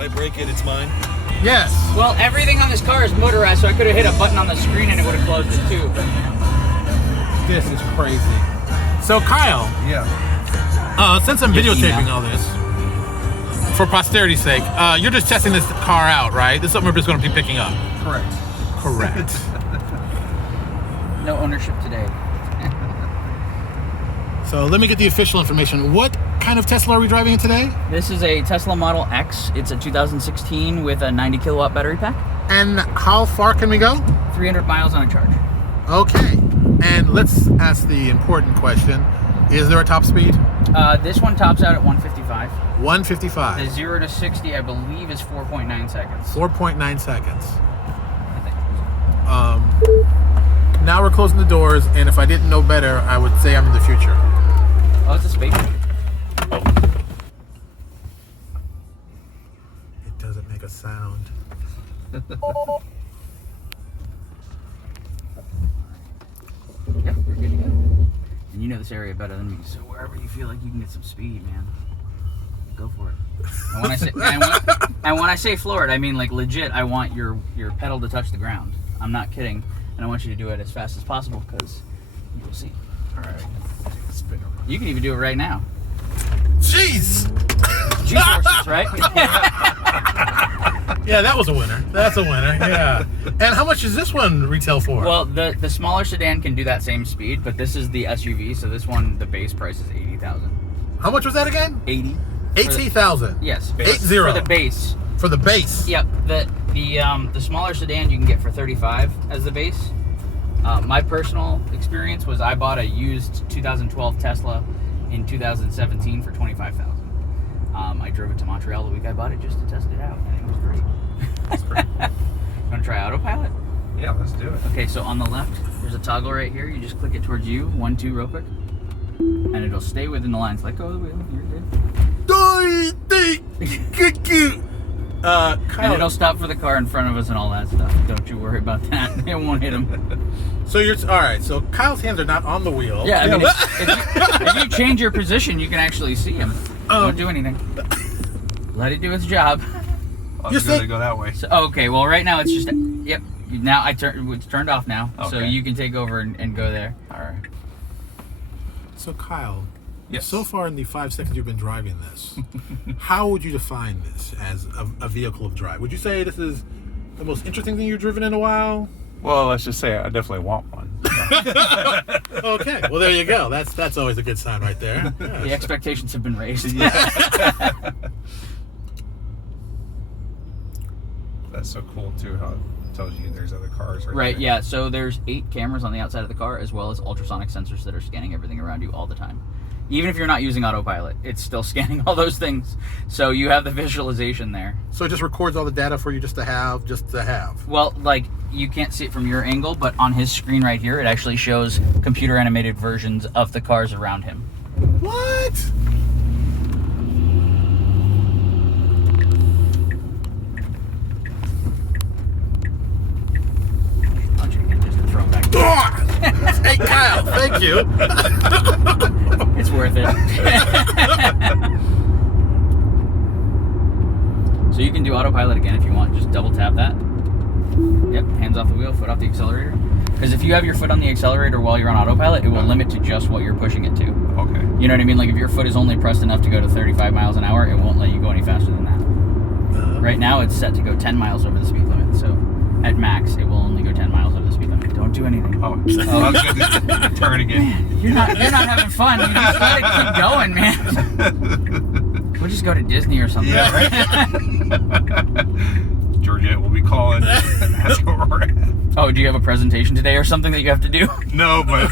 I break it, it's mine? Yes. Well, everything on this car is motorized, so I could have hit a button on the screen and it would have closed it too. This is crazy. So, Kyle. Yeah. Since I'm Just videotaping email. all this, for posterity's sake, you're just testing this car out, right? This is something we're just going to be picking up. Correct. Correct. No ownership today. So let me get the official information. What kind of Tesla are we driving in today? This is a Tesla Model X. It's a 2016 with a 90 kilowatt battery pack. And how far can we go? 300 miles on a charge. Okay. And let's ask the important question. Is there a top speed? This one tops out at 155. 155. The 0 to 60, I believe, is 4.9 seconds. 4.9 seconds. I think. Now we're closing the doors, and if I didn't know better, I would say I'm in the future. Oh, it's a spaceship. It doesn't make a sound. Yep, we're good to go. And you know this area better than me, so wherever you feel like you can get some speed, man, go for it. And when I say floor it, I mean like legit. I want your pedal to touch the ground. I'm not kidding, and I want you to do it as fast as possible because you will see. All right. Spin around. You can even do it right now. Jeez! G-forces, right? Yeah, that was a winner. That's a winner, yeah. And how much does this one retail for? Well, the smaller sedan can do that same speed, but this is the SUV, so this one, the base price is $80,000. How much was that again? 80. 80,000. Yes. 80. For the base. For the base. Yep. The smaller sedan you can get for 35 as the base. My personal experience was I bought a used 2012 Tesla in 2017 for $25,000. I drove it to Montreal the week I bought it just to test it out, and it was great. That's pretty cool. You want to try autopilot? Yeah, let's do it. Okay, so on the left, there's a toggle right here. You just click it towards you, 1, 2, real quick, and it'll stay within the lines. Let go of the wheel. You're good. And Kyle, it'll stop for the car in front of us and all that stuff. Don't you worry about that. It won't hit him. so you're all right. So Kyle's hands are not on the wheel. Yeah, I mean, if you change your position, you can actually see him. Don't do anything. Let it do its job. Well, it's going to go that way. So, okay, well, right now it's just, yep. Now it's turned off now, so Okay. you can take over and go there. All right. So Kyle, Yes. so far in the 5 seconds you've been driving this, how would you define this as a vehicle of drive? Would you say this is the most interesting thing you've driven in a while? Well, let's just say I definitely want one. Okay, well there you go. That's always a good sign right there. The Yeah. expectations have been raised. That's so cool, too, how it tells you there's other cars Right, there. yeah, so there's 8 cameras on the outside of the car as well as ultrasonic sensors that are scanning everything around you all the time. Even if you're not using autopilot, it's still scanning all those things. So you have the visualization there. So it just records all the data for you just to have. Well, like, you can't see it from your angle, but on his screen right here, it actually shows computer animated versions of the cars around him. What? Punch it again just to throw him back. Hey Kyle, thank you. It's worth it. So you can do autopilot again if you want. Just double tap that. Yep, hands off the wheel, foot off the accelerator. Because if you have your foot on the accelerator while you're on autopilot, it will limit to just what you're pushing it to. Okay. You know what I mean? Like if your foot is only pressed enough to go to 35 miles an hour, it won't let you go any faster than that. Right now it's set to go 10 miles over the speed limit. So at max, it will only go 10 miles over the speed limit. Don't do anything. Oh, I was going to turn again. Man, you're not having fun. You just let it keep going, man. We'll just go to Disney or something. Yeah, right? Georgette will be calling. That's where we're at. Oh, do you have a presentation today or something that you have to do? No, but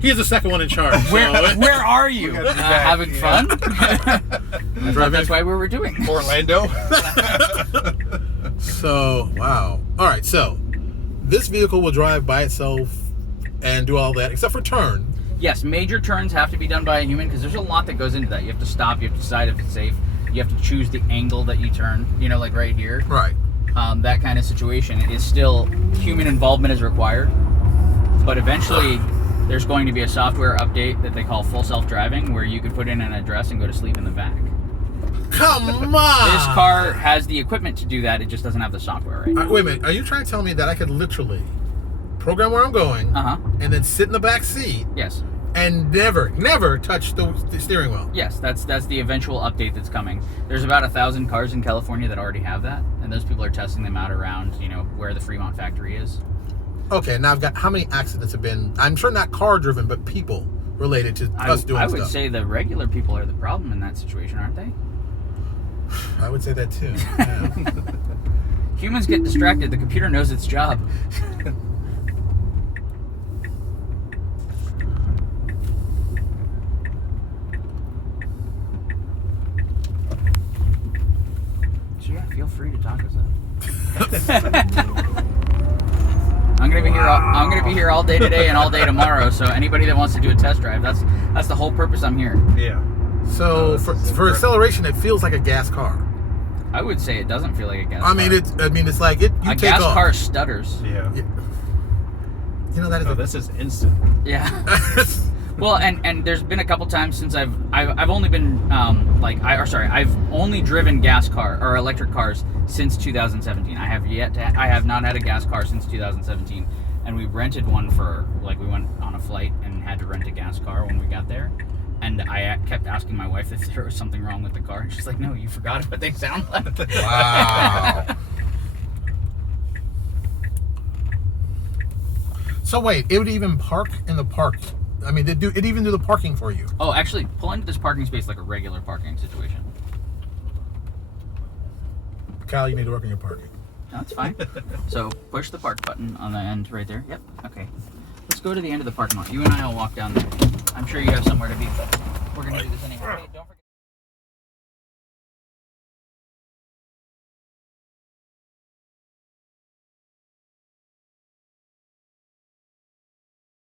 He's the second one in charge. Where are you? We gotta be back, Having fun? I thought that's why we were doing this. Orlando. So, wow. All right, so this vehicle will drive by itself and do all that, except for turn. Yes, major turns have to be done by a human because there's a lot that goes into that. You have to stop, you have to decide if it's safe, you have to choose the angle that you turn, you know, like right here. Right. That kind of situation is still, human involvement is required. But eventually, there's going to be a software update that they call full self-driving where you can put in an address and go to sleep in the back. Come on! This car has the equipment to do that. It just doesn't have the software right now. Wait a minute. Are you trying to tell me that I could literally program where I'm going and then sit in the back seat Yes. and never touch the steering wheel? Yes, that's the eventual update that's coming. There's about 1,000 cars in California that already have that, and those people are testing them out around, where the Fremont factory is. Okay, now I've got how many accidents have been? I'm sure not car driven, but people related to us doing I stuff. would say the regular people are the problem in that situation, aren't they? I would say that too. Yeah. Humans get distracted. The computer knows its job. So yeah, feel free to talk us up. I'm gonna be here all day today and all day tomorrow. So anybody that wants to do a test drive, that's the whole purpose I'm here. Yeah. So for acceleration, it feels like a gas car. I would say it doesn't feel like a gas car. It's like it. You A take gas off. car stutters. Yeah. That is. This is instant. Yeah. Well, and there's been a couple times since I've only been I've only driven gas car or electric cars since 2017. I have not had a gas car since 2017, and we rented one we went on a flight and had to rent a gas car when we got there. And I kept asking my wife if there was something wrong with the car. And she's like, no, you forgot what they sound like. Wow. So wait, it would even park in the park. I mean, it even do the parking for you. Oh, actually, pull into this parking space like a regular parking situation. Kyle, you need to work on your parking. No, that's fine. So push the park button on the end right there. Yep. Okay. Let's go to the end of the parking lot. You and I will walk down there. I'm sure you have somewhere to be, but we're going to do this anyway. Hey, don't forget